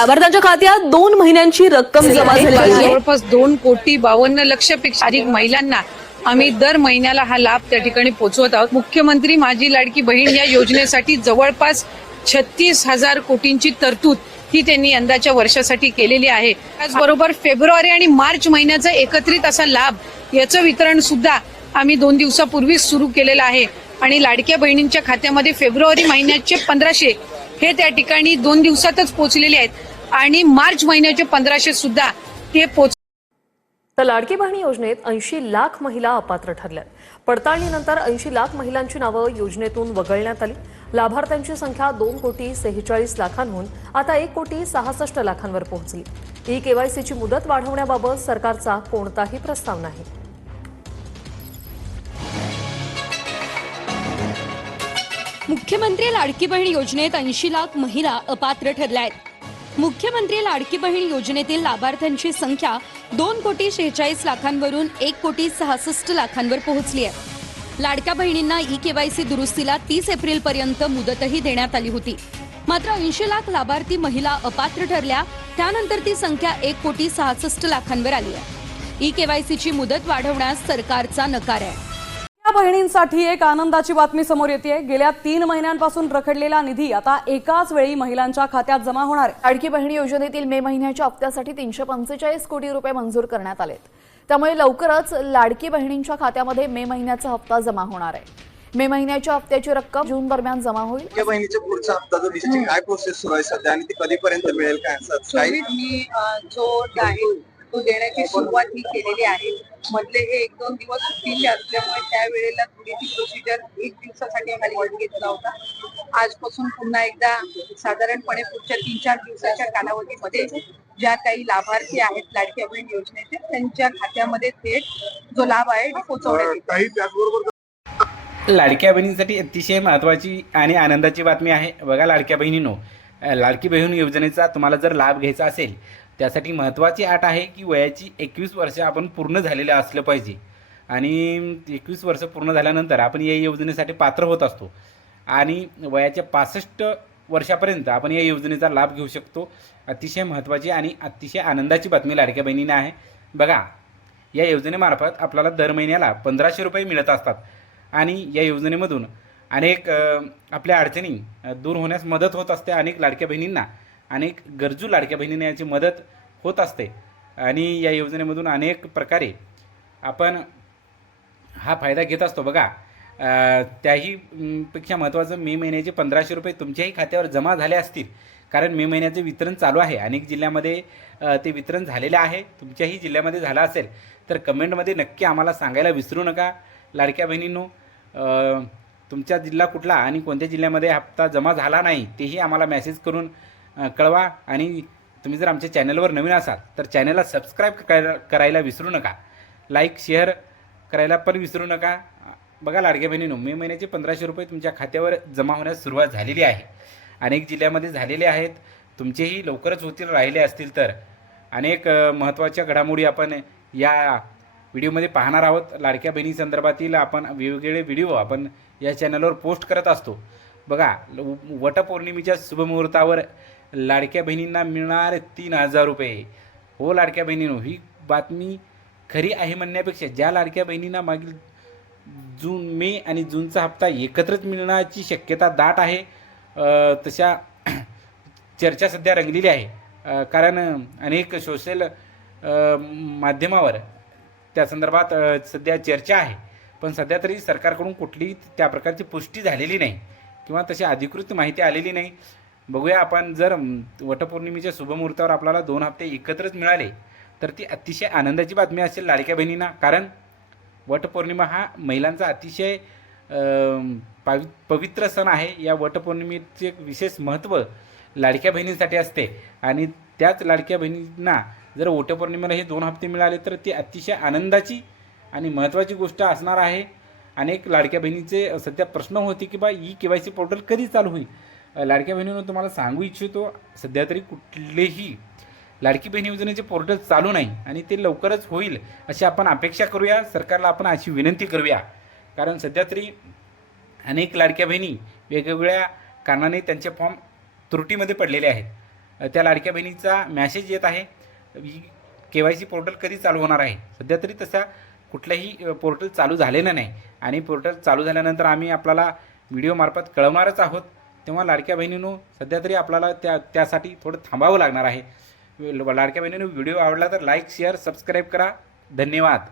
लाभार्थ्यांच्या खात्यात 2 महिन्यांची रक्कम जमा झाली आहे. जवळपास 2,52,00,000पेक्षा अधिक महिलांना आम्ही दर महिन्याला हा लाभ त्या ठिकाणी पोहोचवत आहोत. मुख्यमंत्री माझी लाडकी बहीण या योजनेसाठी जवळपास 36,000 कोटींची तरतूद ही त्यांनी यंदाच्या वर्षासाठी केलेली आहे. त्याचबरोबर फेब्रुवारी आणि मार्च महिन्याचा एकत्रित असा लाभ याचं वितरण सुद्धा आम्ही 2 दिवसापूर्वीच सुरू केलेलं आहे आणि लाडक्या बहिणींच्या खात्यामध्ये फेब्रुवारी महिन्याचे 1,500 हे त्या ठिकाणी 2 दिवसातच पोहोचलेले आहेत आणि मार्च महिन्याचे 1,500 सुद्धा ते तर लाडकी बहीण योजनेत 80 लाख महिला अपात्र ठरल्या. पडताळणीनंतर 80 लाख महिलांची नावं योजनेतून वगळण्यात आली. लाभार्थ्यांची संख्या 2,46,00,000 आता 1,66,00,000 पोहोचली. ई-केवायसीची मुदत वाढवण्याबाबत सरकारचा कोणताही प्रस्ताव नाही. मुख्यमंत्री लाडकी बहीण योजनेत 80 लाख महिला अपात्र ठरल्या आहेत. मुख्यमंत्री लाडकी बहीण योजनेतील लाभार्थ्यांची संख्या 2,46,00,000 वरून 1,66,00,000 पोहोचली आहे. लाडक्या बहिणींना ई-केवायसी दुरुस्तीला 30 एप्रिलपर्यंत मुदतही देण्यात आली होती. मात्र 80 लाख लाभार्थी महिला अपात्र ठरल्या. त्यानंतर ती संख्या 1,66,00,000 आली आहे. ई-केवायसीची मुदत वाढवण्यास सरकारचा नकार आहे. बहिणींसाठी एक आनंदाची बातमी समोर येते. गेल्या 3 महिन्यांपासून रखडलेला निधी आता एकाच वेळी महिलांच्या खात्यात जमा होणार आहे. लाडकी बहीण योजनेतील मे महिन्याच्या हप्त्यासाठी 345 कोटी रुपये मंजूर करण्यात आलेत. त्यामुळे लवकरच लाडकी बहिणींच्या खात्यामध्ये मे महिन्याचा हप्ता जमा होणार आहे. मे महिन्याच्या हप्त्याची रक्कम जून दरम्यान जमा होईल. लाडक्या बहिणीच्या पुढचा हप्ता जो दिसते काय प्रोसेस सुरू आहे सध्या आणि ती कधीपर्यंत मिळेल काय असं काही मी जो आहे तो देण्याची सुरुवात ही केलेली आहे. मधले हे 1-2 दिवस सुट्टीचे असल्यामुळे त्यावेळेला थोडीशी प्रोसिजर 1 दिवसासाठी खाली वर घेतला होता. आजपासून पुन्हा एकदा साधारणपणे पुढच्या 3-4 दिवसाच्या कालावधीमध्ये ज्या काही लाभार्थी आहेत लाडक्या बहीण योजनेचे त्यांच्या खात्यामध्ये थेट जो लाभ आहे तो पोहोचवण्यात येईल. त्याचबरोबर लाडक्या बहिणींसाठी अतिशय महत्त्वाची आणि आनंदाची बातमी आहे. बघा लाडक्या बहिणींनो, लाडकी बहीण योजनेचा तुम्हाला जर लाभ घ्यायचा असेल त्यासाठी महत्त्वाची अट आहे की वयाची 21 वर्ष आपण पूर्ण झालेलं असलं पाहिजे आणि 21 वर्ष पूर्ण झाल्यानंतर आपण या योजनेसाठी पात्र होत असतो आणि वयाच्या 65 वर्षापर्यंत आपण या योजनेचा लाभ घेऊ शकतो. अतिशय महत्त्वाची आणि अतिशय आनंदाची बातमी लाडक्या बहिणींना आहे. बघा, या योजनेमार्फत आपल्याला दर महिन्याला 1,500 रुपये मिळत असतात आणि या योजनेमधून अनेक आपल्या अडचणी दूर होण्यास मदत होत असते. अनेक लाडक्या बहिणींना, अनेक गरजू लाडक्या बहिणींना याची मदत होत असते आणि या योजनेमधून अनेक प्रकारे आपण हा फायदा घेत असतो. बघा, त्याही पेक्षा महत्त्वाचं मे महिन्याचे 1,500 रुपये तुमच्याही खात्यावर जमा झाले असतील, कारण मे महिन्याचे वितरण चालू आहे. अनेक जिल्ह्यामध्ये ते वितरण झालेले आहे. तुमच्याही जिल्ह्यामध्ये झालं असेल तर कमेंटमध्ये नक्की आम्हाला सांगायला विसरू नका. लाडक्या बहिणींनो, तुमचा जिल्हा कुठला आणि कोणत्या जिल्ह्यामध्ये हप्ता जमा झाला नाही तेही आम्हाला मेसेज करून कळवा. आणि तुम्ही जर आमच्या चॅनलवर नवीन असाल तर चॅनलला सबस्क्राईब करायला विसरू नका. लाईक शेअर करायला पण विसरू नका. बघा लाडक्या बहिणींनो, मे महिन्याचे 1,500 रुपये तुमच्या खात्यावर जमा होण्यास सुरुवात झालेली आहे. अनेक जिल्ह्यामध्ये झालेले आहेत. तुमचेही लवकरच होतील, राहिले असतील तर. अनेक महत्त्वाच्या घडामोडी आपण या व्हिडिओमध्ये पाहणार आहोत. लाडक्या बहिणी संदर्भातील आपण वेगवेगळे व्हिडिओ आपण या चॅनलवर पोस्ट करत असतो. बघा, वटपौर्णिमेच्या शुभमुहूर्तावर लाडक्या बहिणींना मिळणार 3,000 रुपये. हो लाडक्या बहिणींनो, ही बातमी खरी आहे म्हणण्यापेक्षा ज्या लाडक्या बहिणींना मागील मे आणि जूनचा हप्ता एकत्रच मिळण्याची शक्यता दाट आहे, तशा चर्चा सध्या रंगलेली आहे. कारण अनेक सोशल माध्यमावर त्या संदर्भात सध्या चर्चा आहे. पण सध्या तरी सरकारकडून कुठलीही त्या प्रकारची पुष्टी झालेली नाही किंवा तशी अधिकृत माहिती आलेली नाही. बघूया आपण, जर वटपौर्णिमेच्या शुभमुहूर्तावर आपल्याला 2 हप्ते एकत्रच मिळाले तर ती अतिशय आनंदाची बातमी असेल लाडक्या बहिणींना. कारण वटपौर्णिमा हा महिलांचा अतिशय पवित्र सण आहे. या वटपौर्णिमेचे विशेष महत्त्व लाडक्या बहिणींसाठी असते आणि त्याच लाडक्या बहिणींना जर वटपौर्णिमेला हे 2 हप्ते मिळाले तर ती अतिशय आनंदाची आणि महत्त्वाची गोष्ट असणार आहे. अनेक लाडक्या बहिणीचे सध्या प्रश्न होते की बा ई-केवायसी पोर्टल कधी चालू होईल. लाडक्या बहिणींनो, तुम्हाला सांगू इच्छितो, सध्या तरी कुठलेही लाडकी बहीण योजनेचे पोर्टल चालू नाही आणि ते लवकरच होईल अशी आपण अपेक्षा करूया. सरकारला आपण अशी विनंती करूया, कारण सध्या तरी अनेक लाडक्या बहिणी वेगवेगळ्या कारणाने त्यांचे फॉर्म त्रुटीमध्ये पडलेले आहेत त्या लाडक्या बहिणीचा मॅसेज येत आहे. KYC पोर्टल कधी चालू होणार आहे. सध्या तरी तसा कुठलाही पोर्टल चालू झालेलं नाही आणि पोर्टल चालू झाल्यानंतर आम्ही आपल्याला व्हिडिओमार्फत कळवणारच आहोत. तेव्हा लाडक्या बहिणींनो सध्या तरी आपल्याला त्यासाठी थोडं थांबावं लागणार आहे. लाडक्या बहिणींनो व्हिडिओ आवडला तर लाईक शेअर सबस्क्राईब करा. धन्यवाद.